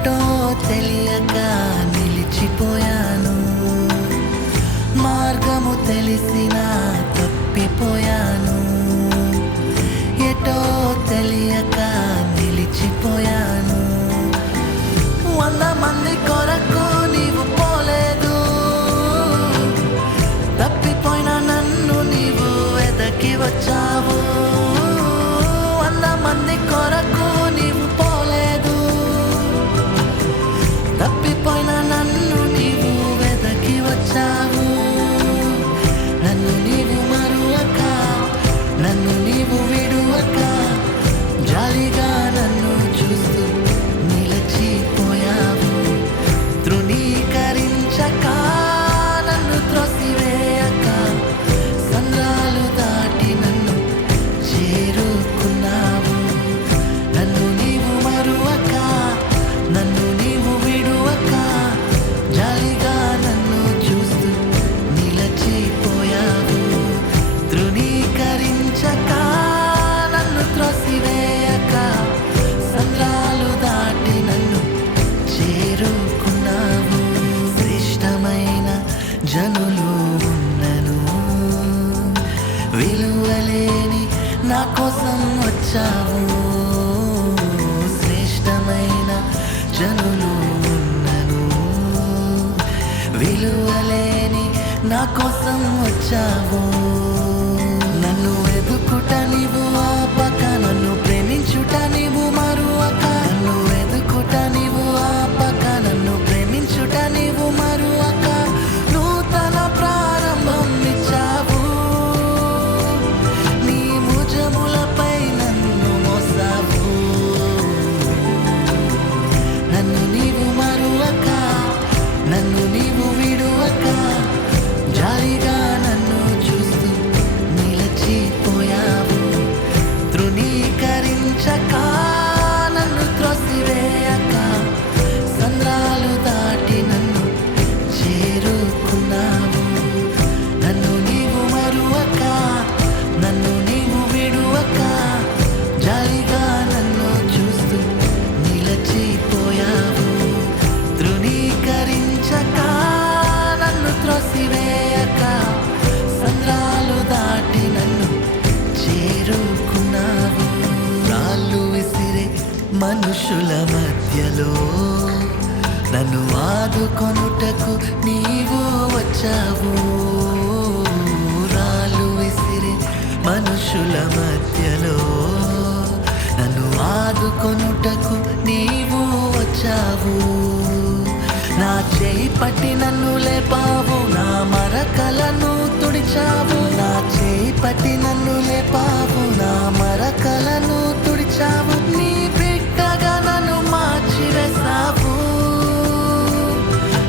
ఎటో తెలియక నిలిచిపోయాను, మార్గము తెలిసినా తప్పిపోయాను. ఎటో తెలియక నిలిచిపోయాను. 100 మంది కొరకు నీవు పోలేదు, తప్పిపోయిన నన్ను నీవు వెదకి వచ్చావు. 100 మంది కొరకు నీవు పోలేదు, తప్పిపోయిన నన్ను నీవు వెదకి వచ్చావు. నన్ను నీవు మరువక, నన్ను నీవు విడువక, జాలిగా నన్ను చూస్తూ నిలిచిపోయావు. తృణీకరించక, నన్ను త్రోసివేయక, సంద్రాలు దాటి నన్ను చేరుకున్నావు. నన్ను నీవు మరువక, నన్ను నీవు విడువక, జాలిగా నన్ను చూస్తూ నిలిచిపోయావు. తృణీకరించక, నన్ను త్రోసివేయక, సంద్రాలు దాటి నన్ను చేరుకున్నావు. శ్రేష్టమైన జనులు ఉన్నను, విలువలేని నా కోసం వచ్చావు. శ్రేష్టమైన జనులు ఉన్నను, విలువలేని నా కోసం వచ్చావు. నన్ను ఎదుకుట నీవు ఆపక, నన్ను ప్రేమించుట నీవు మరువక. నన్ను ఎదుకుట నీవు ఆపక, నన్ను ప్రేమించుట నీవు మరువక. నూతన ప్రారంభం ఇచ్చావు, నీ భుజములపై నన్ను మోసావు. నన్ను నీవు మరువక, నన్ను నీవు విడువక, జాలిగా నన్ను చూస్తూ నిలిచిపోయావు. తృణీకరించక, నన్ను త్రోసివేయక, సంద్రాలు దాటి నన్ను చేరుకున్నావు. నన్ను నీవు మరువక, నన్ను నీవు విడువక, జాలిగా నన్ను చూస్తూ నిలిచిపోయావు. తృణీకరించక, నన్ను త్రోసివేయక, సంద్రాలు దాటి నన్ను చేరుకున్నావు. రాళ్ళు విసిరే మనుషుల మధ్యలో నన్ను ఆదుకొనుటకు నీవు వచ్చావు. రాళ్ళు విసిరే మనుషుల మధ్యలో నన్ను ఆదుకొనుటకు నీవు వచ్చావు. నా చేయి పట్టి నన్ను లేపావు, నా మరకలను తుడిచావు. నా చేయి పట్టి నన్ను లేపావు, నా మరకలను తుడిచావు. నీ బిడ్డగా నన్ను మార్చివేసావు.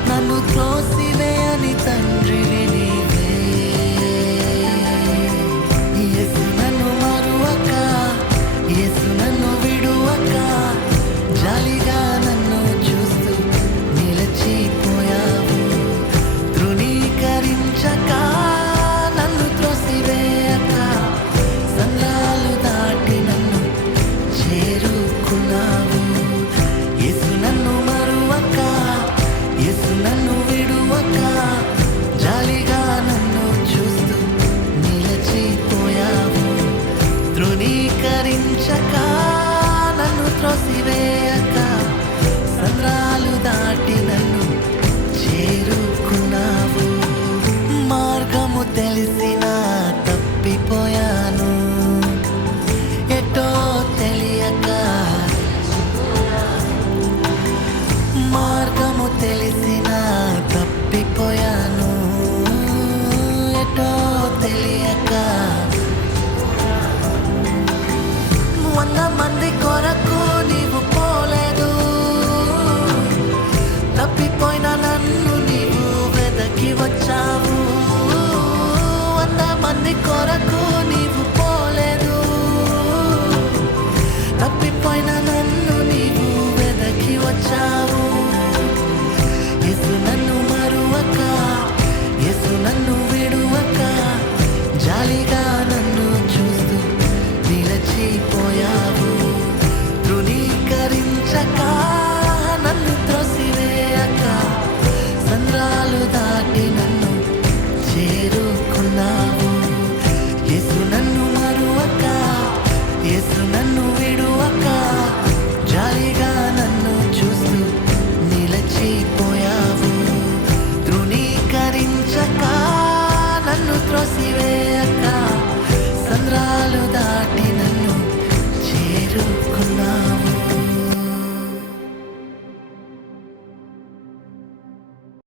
నన్ను త్రోసివేయని తండ్రివి నీవే. యేసు నన్ను మరువక, యేసు నన్ను విడువక, జాలిగా నన్ను చూస్తూ నిలిచిపోయావు. తృణీకరించక, నన్ను త్రోసివేయక, సంద్రాలు దాటి నన్ను చేరుకున్నావు. యేసు నన్ను మరువక, యేసు నన్ను విడువక, జాలిగా నన్ను చూస్తూ నిలిచిపోయావు. తృణీకరించక, నన్ను త్రోసివేయక, సంద్రాలు దాటి నన్ను చేరుకున్నావు. మార్గము తెలిసినా తప్పిపోయాను, ఎటో తెలియక. మార్గము తెలిసినా తప్పిపోయాను, ఎటో తెలియక. 100 మంది కొరకు నీవు పోలేదు, తప్పిపోయిన నన్ను నీవు వెదకి వచ్చావు. 100 మంది కొరకు నీవు పోలేదు, తప్పిపోయిన నన్ను నీవు వెదకి వచ్చావు. యేసు నన్ను మరువక, యేసు నన్ను విడువక, జాలిగా